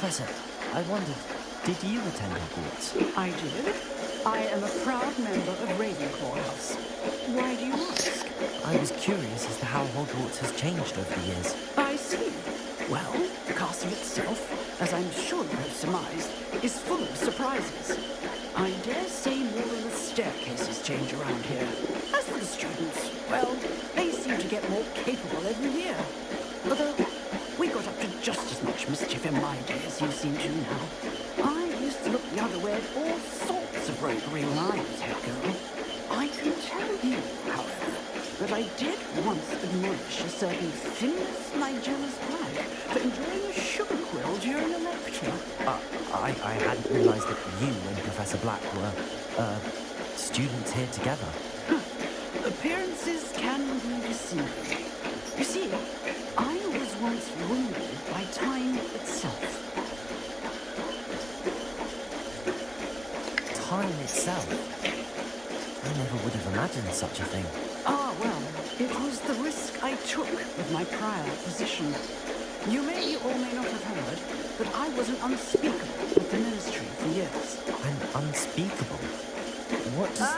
Professor, I wondered, did you attend Hogwarts? I did. I am a proud member of Ravenclaw House. Why do you ask? I was curious as to how Hogwarts has changed over the years. I see. Well, the castle itself, as I'm sure you have surmised, is full of surprises. I dare say more than the staircases change around here. As for the students, well, they seem to get more capable every year. Although, we got up to just as much mischief in my day as you seem to now. I used to look the other way at all sorts of roguery when I was head girl. I can tell you, however, that I did once admonish a certain Phineas Nigella's Black for enjoying a sugar quill during a lecture. I hadn't realised that you and Professor Black were, students here together. Appearances can be deceiving. You see, I was once wounded by time itself. Time itself? I never would have imagined such a thing. Ah, well, it was the risk I took with my prior position. You may or may not have heard, but I was an unspeakable at the ministry for years. An unspeakable? What does...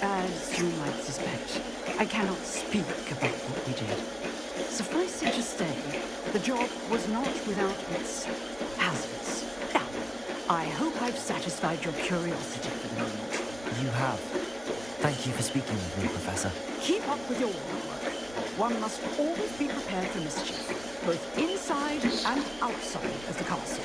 As you might suspect, I cannot speak about what we did. Suffice it to say, the job was not without its hazards. Now, I hope I've satisfied your curiosity for the moment. You have. Thank you for speaking with me, Professor. Keep up with your work. One must always be prepared for mischief, both inside and outside of the castle.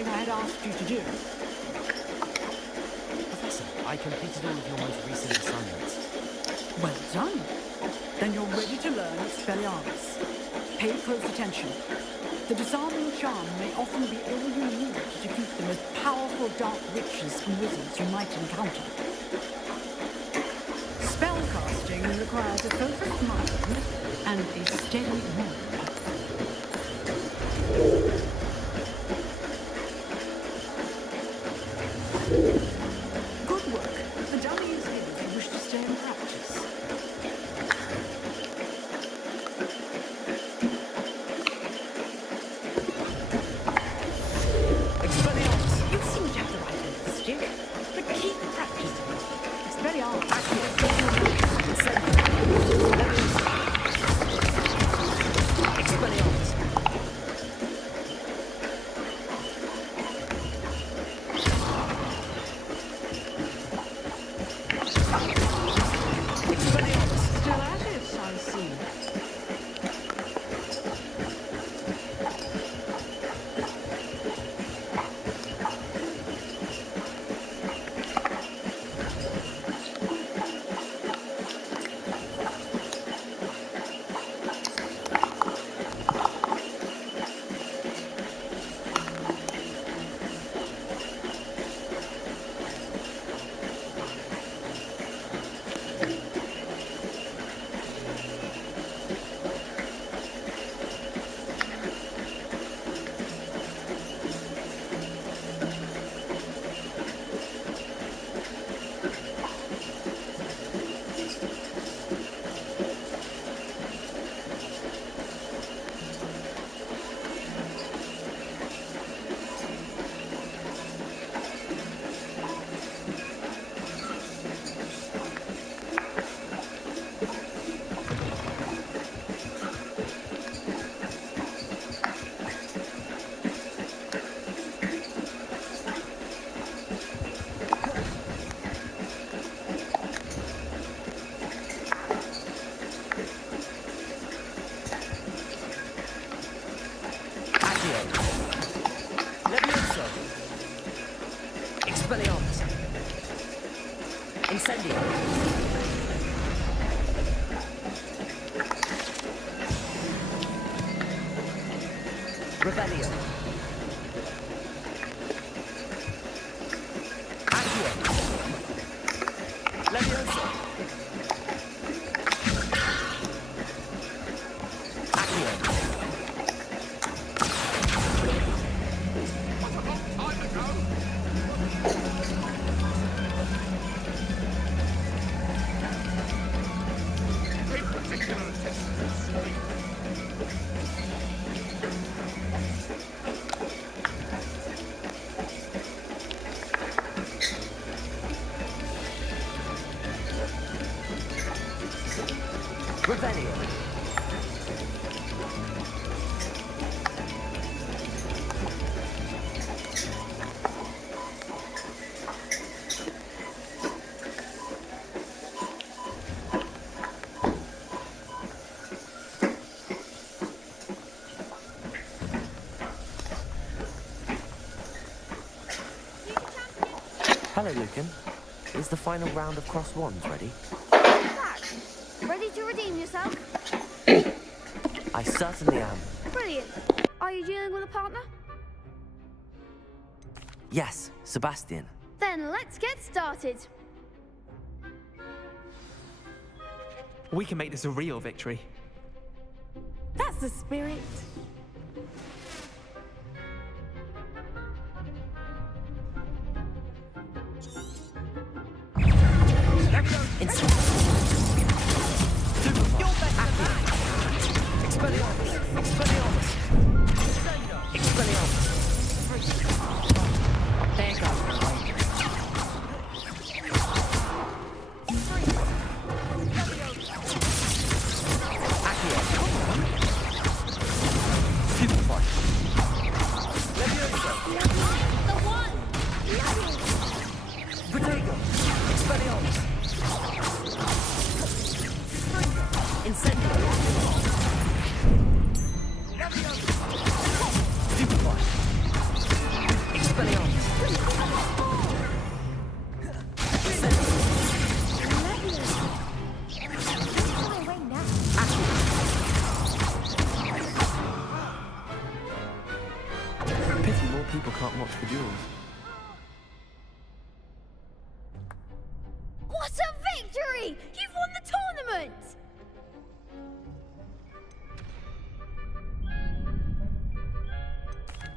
I had asked you to do. Professor, I completed all of your most recent assignments. Well done. Then you're ready to learn Expelliarmus. Pay close attention. The disarming charm may often be all you need to defeat the most powerful dark witches and wizards you might encounter. Spellcasting requires a focused mind and a steady mood. Good work. The dummy is here if you wish to stay and practice. Expelliarmus. You seem to have the right end of the stick, but keep practicing. Expelliarmus. Expelliarmus. Still at it, I see. Incendio. Revelio. Accio. Levioso. Accio. Revelio. Hello, Lucan. Is the final round of cross wands ready? Back. Ready to redeem yourself? I certainly am. Brilliant. Are you dealing with a partner? Yes, Sebastian. Then let's get started. We can make this a real victory. That's the spirit. Pity more people can't watch the duels. What a victory! You've won the tournament!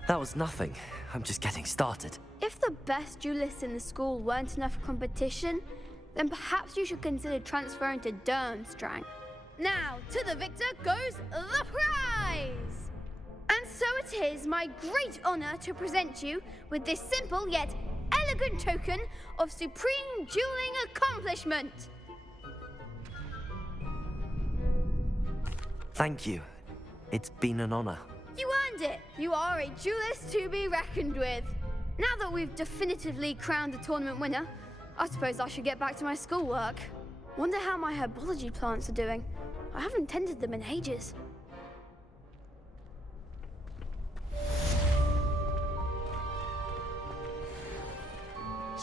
That was nothing. I'm just getting started. If the best duelists in the school weren't enough for competition, then perhaps you should consider transferring to Durmstrang. Now, to the victor goes the prize! And so it is my great honor to present you with this simple yet elegant token of supreme dueling accomplishment. Thank you. It's been an honor. You earned it. You are a duelist to be reckoned with. Now that we've definitively crowned the tournament winner, I suppose I should get back to my schoolwork. Wonder how my herbology plants are doing. I haven't tended them in ages.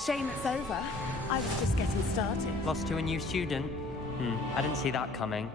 Shame it's over. I was just getting started. Lost to a new student? I didn't see that coming.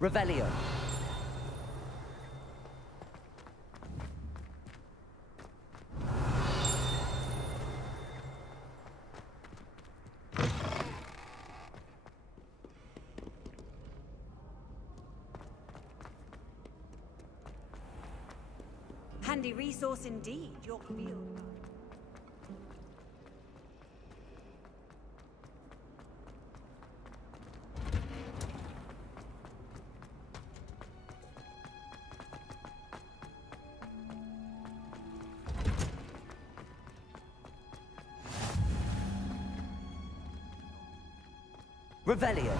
Revelio. Handy resource indeed, your field. Revelio.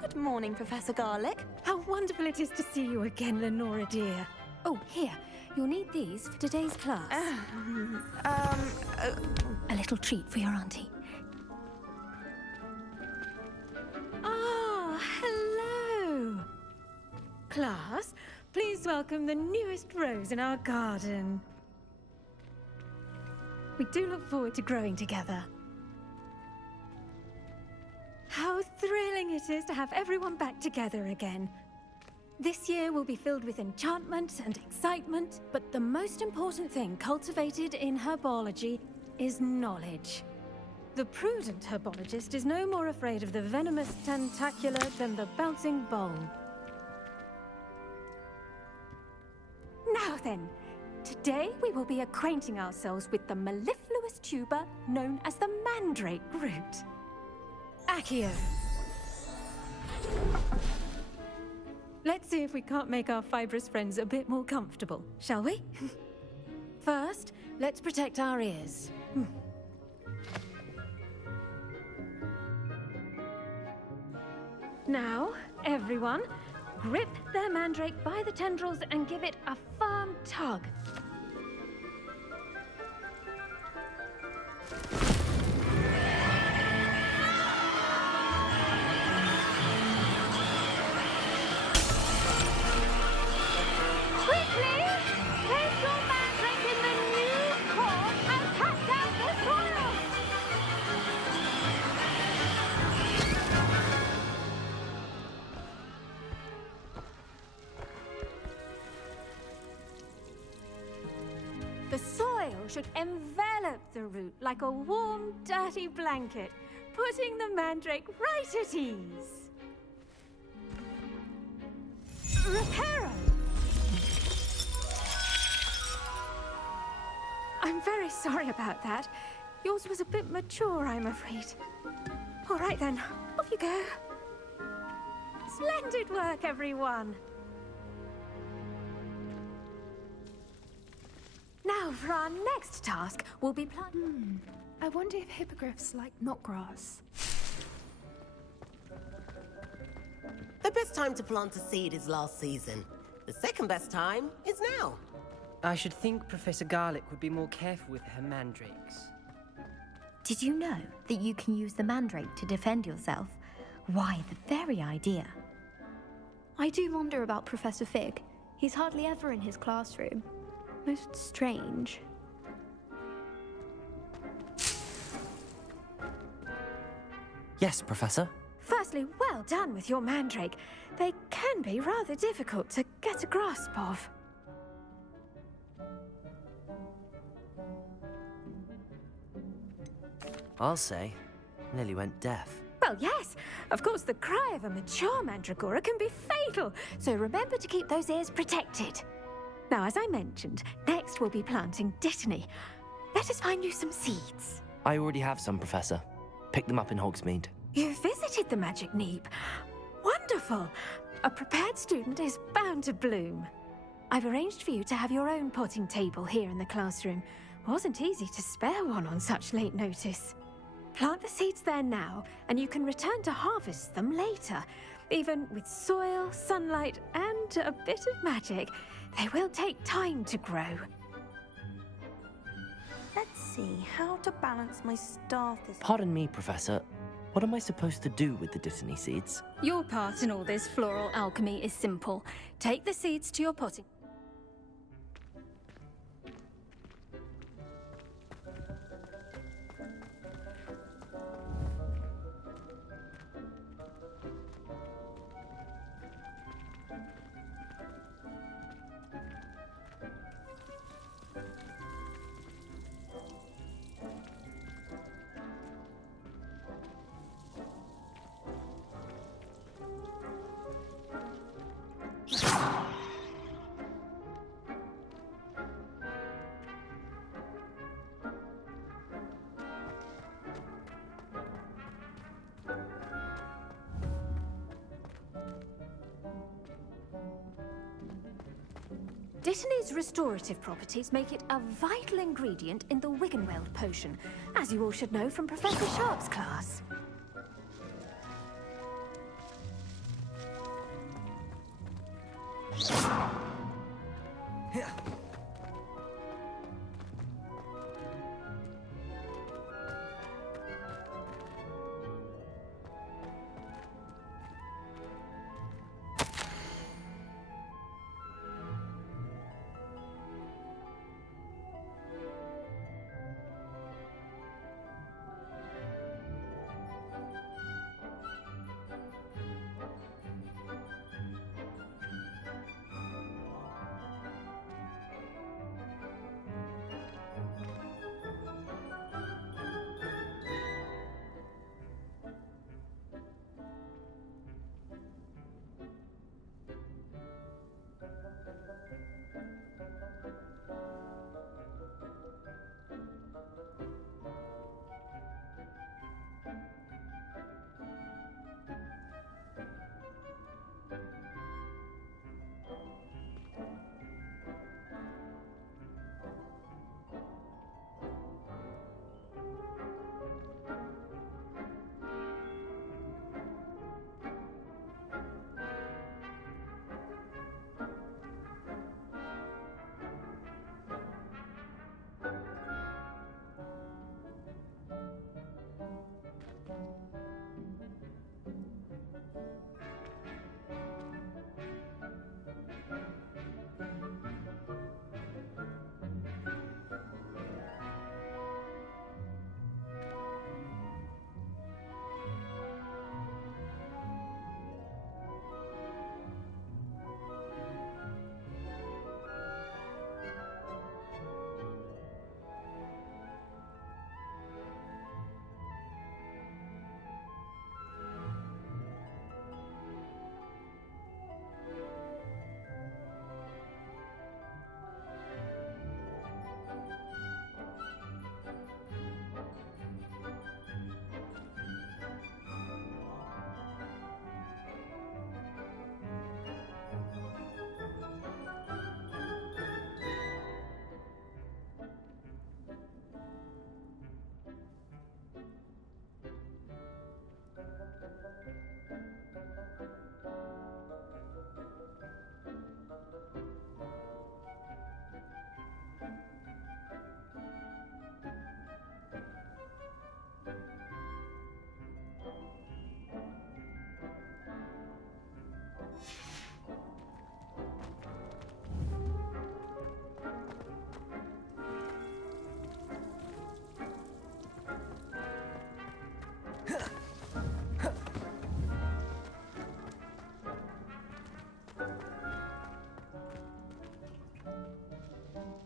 Good morning, Professor Garlick. How wonderful it is to see you again, Lenora dear. Oh, here. You'll need these for today's class. A little treat for your auntie. Ah, hello. Class, please welcome the newest rose in our garden. We do look forward to growing together. How thrilling it is to have everyone back together again. This year will be filled with enchantment and excitement, but the most important thing cultivated in herbology is knowledge. The prudent herbologist is no more afraid of the venomous tentacula than the bouncing bulb. Now then, today we will be acquainting ourselves with the mellifluous tuber known as the mandrake root. Accio. Let's see if we can't make our fibrous friends a bit more comfortable, shall we? First, let's protect our ears. Now, everyone, grip their mandrake by the tendrils and give it a firm tug. The soil should envelop the root like a warm, dirty blanket, putting the mandrake right at ease. Reparo! I'm very sorry about that. Yours was a bit mature, I'm afraid. All right then, off you go. Splendid work, everyone. Now, for our next task, we'll be planting. I wonder if hippogriffs like knotgrass. The best time to plant a seed is last season. The second best time is now. I should think Professor Garlick would be more careful with her mandrakes. Did you know that you can use the mandrake to defend yourself? Why, the very idea. I do wonder about Professor Fig. He's hardly ever in his classroom. Most strange. Yes, Professor. Firstly, well done with your mandrake. They can be rather difficult to get a grasp of. I'll say. Nearly went deaf. Well, yes. Of course, the cry of a mature mandragora can be fatal, so remember to keep those ears protected. Now, as I mentioned, next we'll be planting dittany. Let us find you some seeds. I already have some, Professor. Picked them up in Hogsmeade. You visited the Magic Neep. Wonderful. A prepared student is bound to bloom. I've arranged for you to have your own potting table here in the classroom. Wasn't easy to spare one on such late notice. Plant the seeds there now, and you can return to harvest them later. Even with soil, sunlight, and a bit of magic, they will take time to grow. Let's see how to balance my staff this. Pardon me, Professor. What am I supposed to do with the Destiny seeds? Your part in all this floral alchemy is simple. Take the seeds to your potting. Dittany's restorative properties make it a vital ingredient in the Wiggenweld potion, as you all should know from Professor Sharp's class.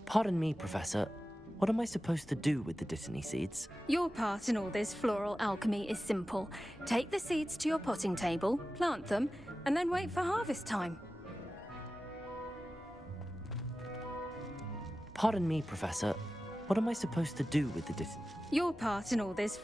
Pardon me, Professor. What am I supposed to do with the Destiny seeds? Your part in all this floral alchemy is simple. Take the seeds to your potting table, plant them, and then wait for harvest time. Pardon me, Professor. What am I supposed to do with the Destiny? Your part in all this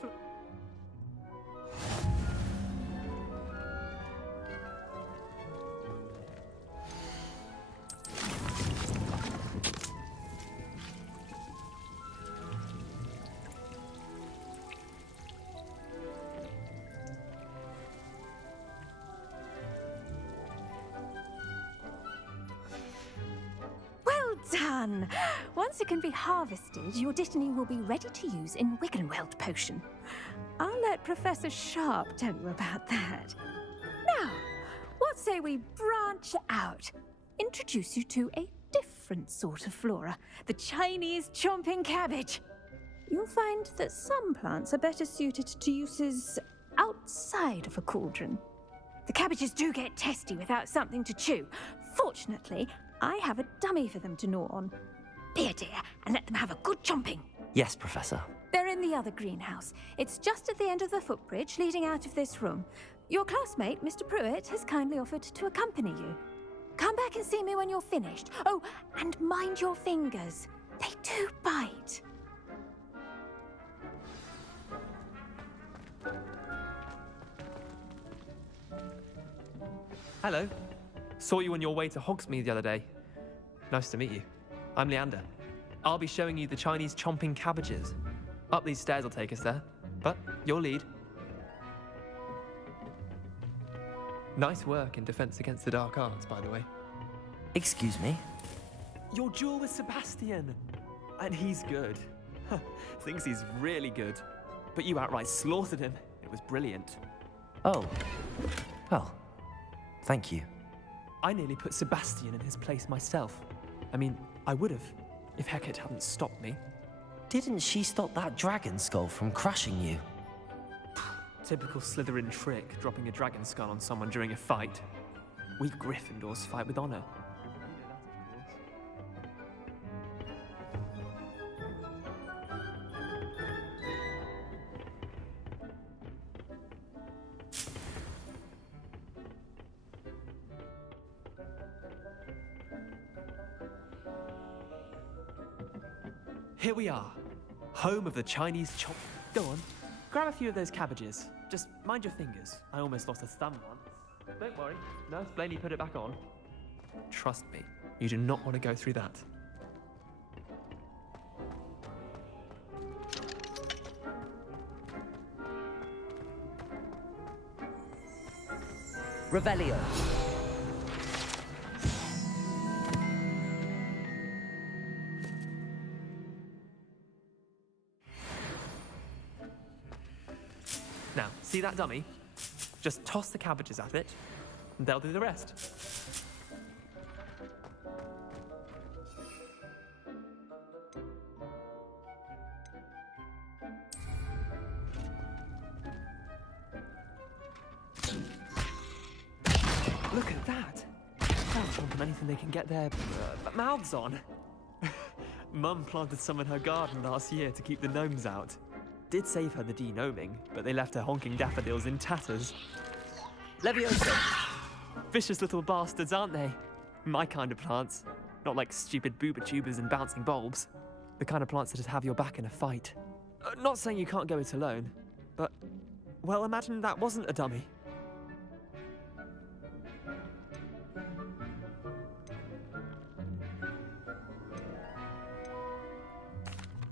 done. Once it can be harvested, your dittany will be ready to use in Wiggenweld potion. I'll let Professor Sharp tell you about that. Now, what say we branch out? Introduce you to a different sort of flora, the Chinese chomping cabbage. You'll find that some plants are better suited to uses outside of a cauldron. The cabbages do get testy without something to chew. Fortunately, I have a dummy for them to gnaw on. Be a dear and let them have a good chomping. Yes, Professor. They're in the other greenhouse. It's just at the end of the footbridge leading out of this room. Your classmate, Mr. Pruitt, has kindly offered to accompany you. Come back and see me when you're finished. Oh, and mind your fingers. They do bite. Hello. Saw you on your way to Hogsmeade the other day. Nice to meet you. I'm Leander. I'll be showing you the Chinese chomping cabbages. Up these stairs will take us there, but your lead. Nice work in defense against the dark arts, by the way. Excuse me? Your duel with Sebastian. And he's good. Thinks he's really good. But you outright slaughtered him. It was brilliant. Oh. Well, thank you. I nearly put Sebastian in his place myself. I mean, I would have, if Hecate hadn't stopped me. Didn't she stop that dragon skull from crushing you? Typical Slytherin trick, dropping a dragon skull on someone during a fight. We Gryffindors fight with honor. Here we are, home of the Chinese chomp. Go on, grab a few of those cabbages. Just mind your fingers. I almost lost a thumb once. Don't worry, Nurse Blaney put it back on. Trust me, you do not want to go through that. Revelio. Now, see that dummy? Just toss the cabbages at it, and they'll do the rest. Look at that! They'll chomp on anything they can get their mouths on. Mum planted some in her garden last year to keep the gnomes out. Did save her the de-gnoming, but they left her honking daffodils in tatters. Leviosa! Vicious little bastards, aren't they? My kind of plants. Not like stupid booba tubers and bouncing bulbs. The kind of plants that'd have your back in a fight. Not saying you can't go it alone, but, well, imagine that wasn't a dummy.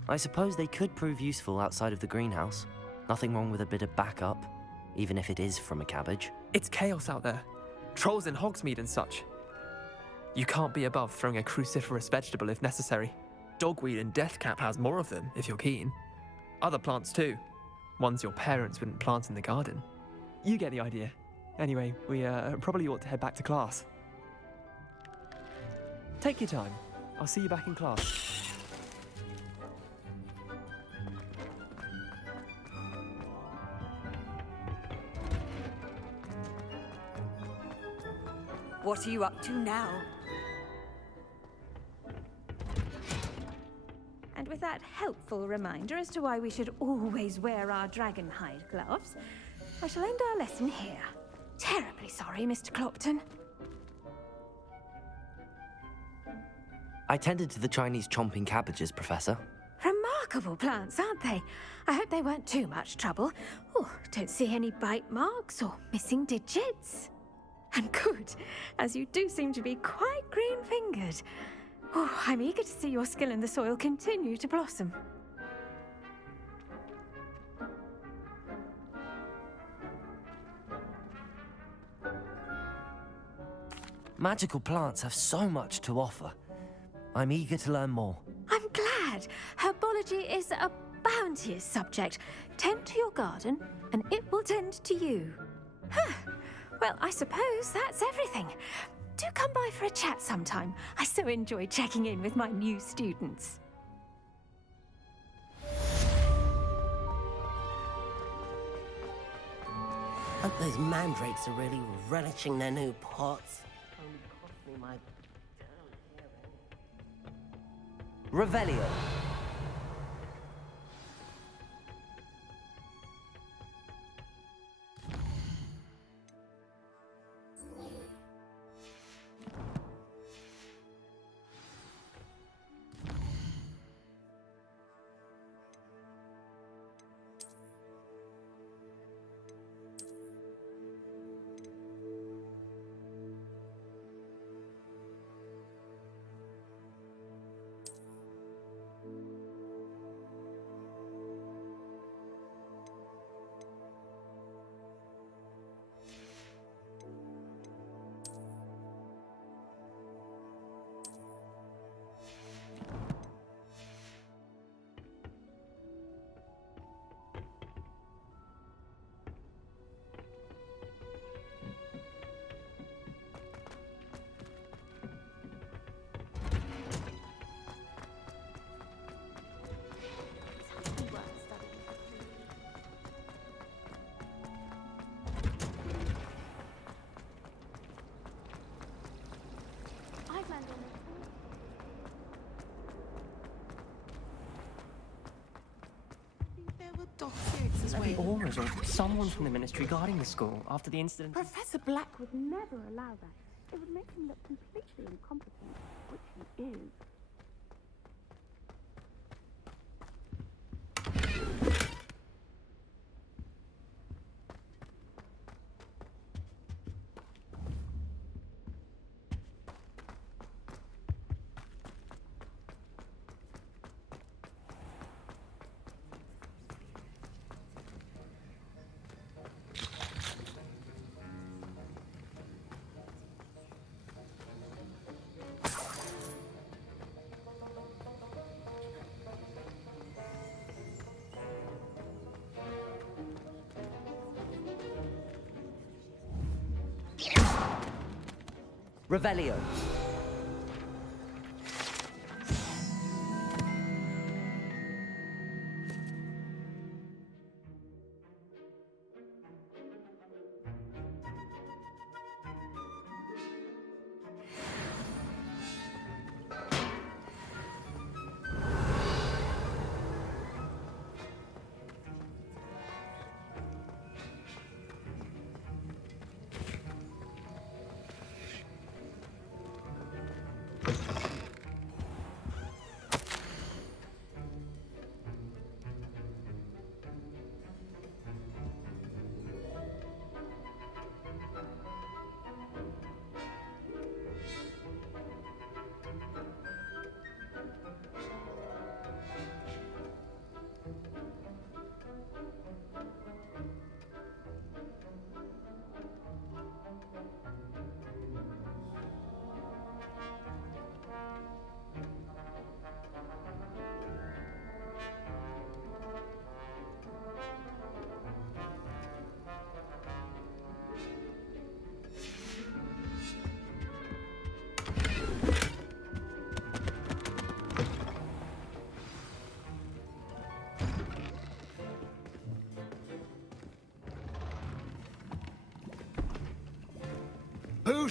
I suppose they could prove useful outside of the greenhouse. Nothing wrong with a bit of backup, even if it is from a cabbage. It's chaos out there. Trolls in Hogsmeade and such. You can't be above throwing a cruciferous vegetable if necessary. Dogweed and deathcap has more of them, if you're keen. Other plants too. Ones your parents wouldn't plant in the garden. You get the idea. Anyway, we probably ought to head back to class. Take your time. I'll see you back in class. What are you up to now? And with that helpful reminder as to why we should always wear our dragon hide gloves, I shall end our lesson here. Terribly sorry, Mr. Clopton. I tended to the Chinese chomping cabbages, Professor. Remarkable plants, aren't they? I hope they weren't too much trouble. Oh, don't see any bite marks or missing digits. And good, as you do seem to be quite green-fingered. Oh, I'm eager to see your skill in the soil continue to blossom. Magical plants have so much to offer. I'm eager to learn more. I'm glad. Herbology is a bounteous subject. Tend to your garden, and it will tend to you. Huh. Well, I suppose that's everything. Do come by for a chat sometime. I so enjoy checking in with my new students. Hope those mandrakes are really relishing their new pots. Only cost me my Revelio. There be auras or someone from the ministry guarding the school after the incident. Professor Black would never allow that. It would make him look completely incompetent, which he is. Revelio.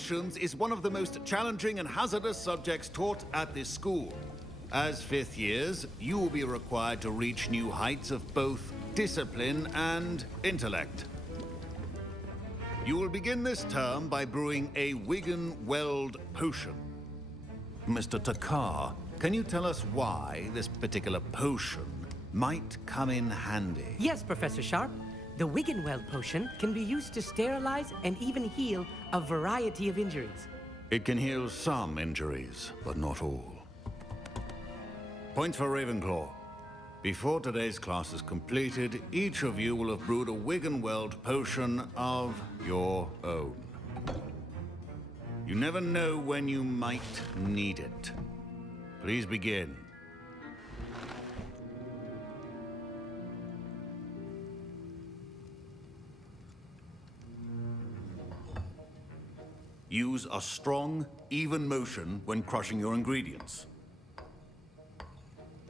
Potions is one of the most challenging and hazardous subjects taught at this school. As fifth years, you will be required to reach new heights of both discipline and intellect. You will begin this term by brewing a Wigan-Weld potion. Mr. Takar, can you tell us why this particular potion might come in handy? Yes, Professor Sharp. The Wigan-Weld potion can be used to sterilize and even heal a variety of injuries. It can heal some injuries, but not all. Points for Ravenclaw. Before today's class is completed, each of you will have brewed a Wigan-Weld potion of your own. You never know when you might need it. Please begin. Use a strong, even motion when crushing your ingredients.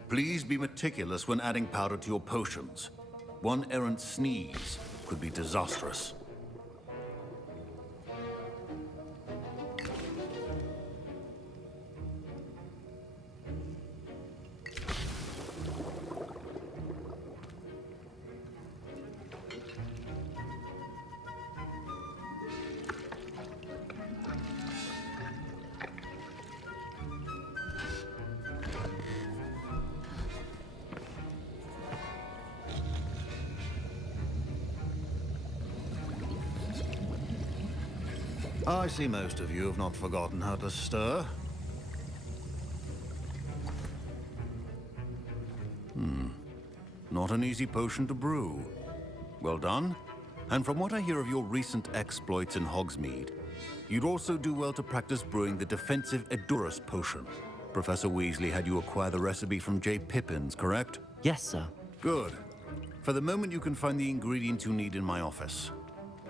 Please be meticulous when adding powder to your potions. One errant sneeze could be disastrous. I see most of you have not forgotten how to stir. Not an easy potion to brew. Well done. And from what I hear of your recent exploits in Hogsmeade, you'd also do well to practice brewing the defensive Edurus potion. Professor Weasley had you acquire the recipe from J. Pippin's, correct? Yes, sir. Good. For the moment, you can find the ingredients you need in my office.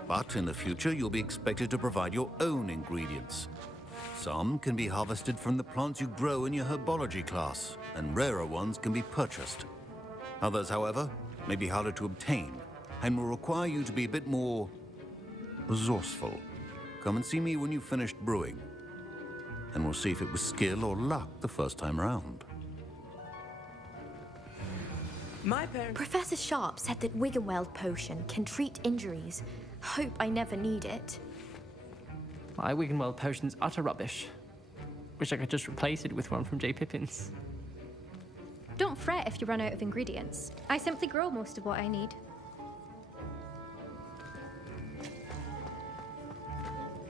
But in the future, you'll be expected to provide your own ingredients. Some can be harvested from the plants you grow in your herbology class, and rarer ones can be purchased. Others, however, may be harder to obtain, and will require you to be a bit more resourceful. Come and see me when you've finished brewing, and we'll see if it was skill or luck the first time round. My parents... Professor Sharp said that Wiggenweld potion can treat injuries. Hope I never need it. My Wiggenweld potion's utter rubbish. Wish I could just replace it with one from J. Pippin's. Don't fret if you run out of ingredients. I simply grow most of what I need.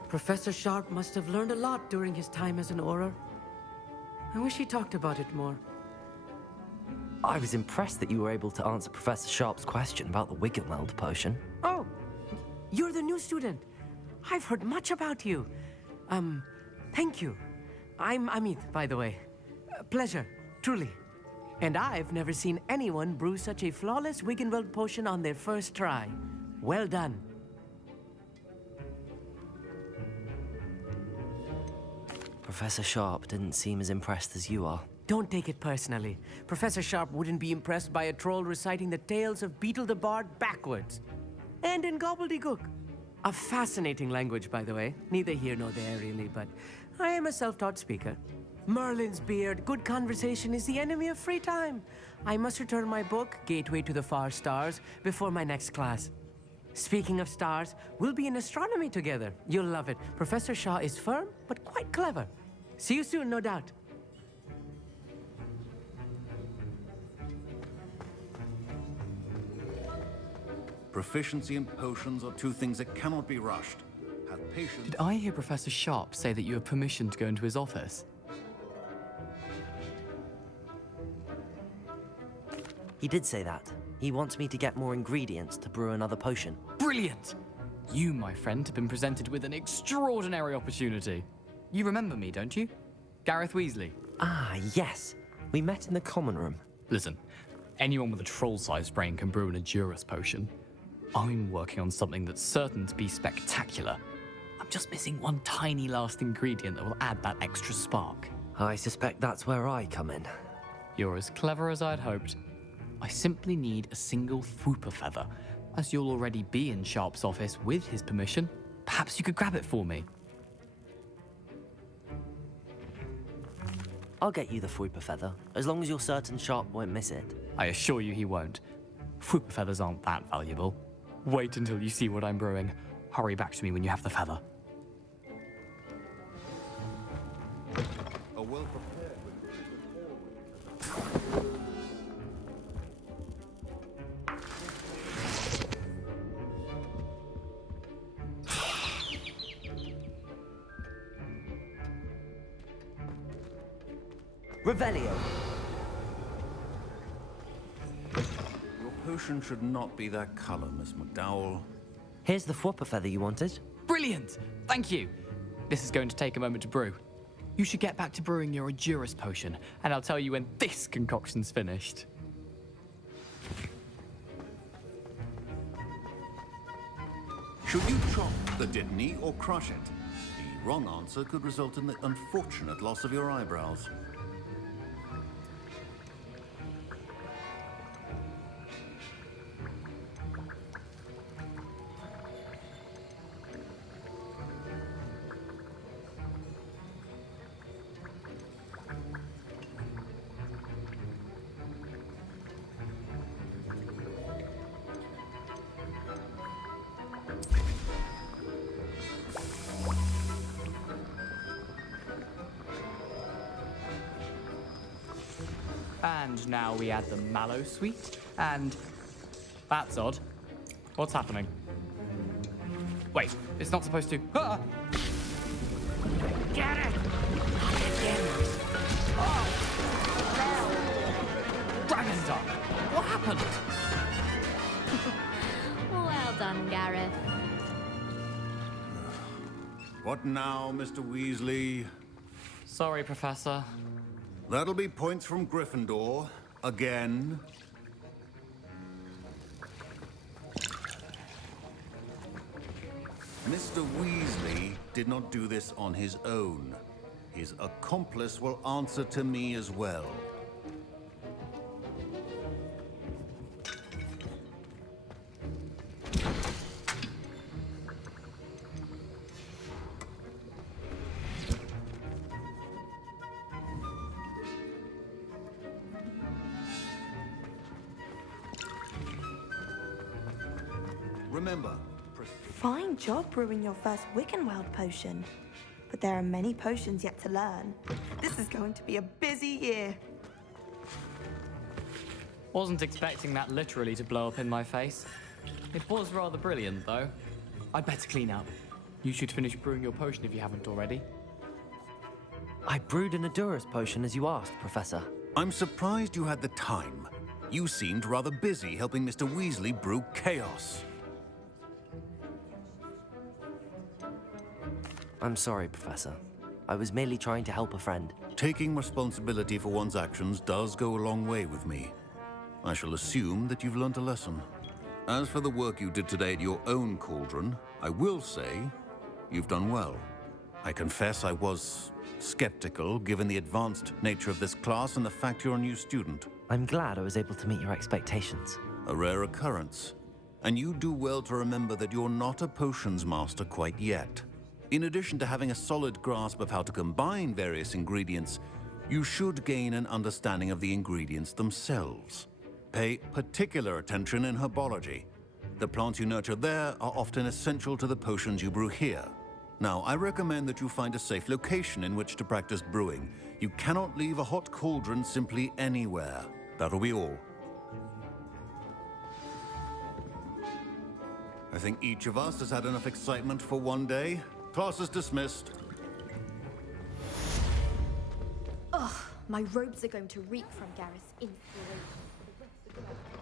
Professor Sharp must have learned a lot during his time as an Auror. I wish he talked about it more. I was impressed that you were able to answer Professor Sharp's question about the Wiggenweld potion. Oh, you're the new student. I've heard much about you. Thank you. I'm Amit, by the way. Pleasure, truly. And I've never seen anyone brew such a flawless Wiggenweld potion on their first try. Well done. Professor Sharp didn't seem as impressed as you are. Don't take it personally. Professor Sharp wouldn't be impressed by a troll reciting the tales of Beetle the Bard backwards. And in gobbledygook. A fascinating language, by the way. Neither here nor there, really, but I am a self-taught speaker. Merlin's beard, good conversation is the enemy of free time. I must return my book, Gateway to the Far Stars, before my next class. Speaking of stars, we'll be in astronomy together. You'll love it. Professor Shaw is firm, but quite clever. See you soon, no doubt. Proficiency in potions are two things that cannot be rushed. Have patience. Did I hear Professor Sharp say that you have permission to go into his office? He did say that. He wants me to get more ingredients to brew another potion. Brilliant! You, my friend, have been presented with an extraordinary opportunity. You remember me, don't you? Gareth Weasley. Ah, yes. We met in the common room. Listen, anyone with a troll-sized brain can brew an Edurus potion. I'm working on something that's certain to be spectacular. I'm just missing one tiny last ingredient that will add that extra spark. I suspect that's where I come in. You're as clever as I'd hoped. I simply need a single Fwooper feather. As you'll already be in Sharp's office with his permission, perhaps you could grab it for me. I'll get you the Fwooper feather, as long as you're certain Sharp won't miss it. I assure you he won't. Fwooper feathers aren't that valuable. Wait until you see what I'm brewing. Hurry back to me when you have the feather. A well-prepared Revelio. Your potion should not be that color, Miss McDowell. Here's the Fwooper feather you wanted. Brilliant! Thank you. This is going to take a moment to brew. You should get back to brewing your Endurus potion, and I'll tell you when this concoction's finished. Should you chop the Dittany or crush it? The wrong answer could result in the unfortunate loss of your eyebrows. And now we add the mallow sweet, and that's odd. What's happening? Wait, it's not supposed to. Ah! Get it! Dragon Dog! What happened? Well done, Gareth. What now, Mr. Weasley? Sorry, Professor. That'll be points from Gryffindor. Again. Mr. Weasley did not do this on his own. His accomplice will answer to me as well. Remember, Fine job brewing your first Wiccanworld potion. But there are many potions yet to learn. This is going to be a busy year. Wasn't expecting that literally to blow up in my face. It was rather brilliant, though. I'd better clean up. You should finish brewing your potion if you haven't already. I brewed an Endurus potion as you asked, Professor. I'm surprised you had the time. You seemed rather busy helping Mr. Weasley brew chaos. I'm sorry, Professor. I was merely trying to help a friend. Taking responsibility for one's actions does go a long way with me. I shall assume that you've learnt a lesson. As for the work you did today at your own cauldron, I will say you've done well. I confess I was skeptical, given the advanced nature of this class and the fact you're a new student. I'm glad I was able to meet your expectations. A rare occurrence. And you do well to remember that you're not a potions master quite yet. In addition to having a solid grasp of how to combine various ingredients, you should gain an understanding of the ingredients themselves. Pay particular attention in herbology. The plants you nurture there are often essential to the potions you brew here. Now, I recommend that you find a safe location in which to practice brewing. You cannot leave a hot cauldron simply anywhere. That'll be all. I think each of us has had enough excitement for one day. Class is dismissed. Ugh, my robes are going to reek from Gareth's inspiration for the rest of the day.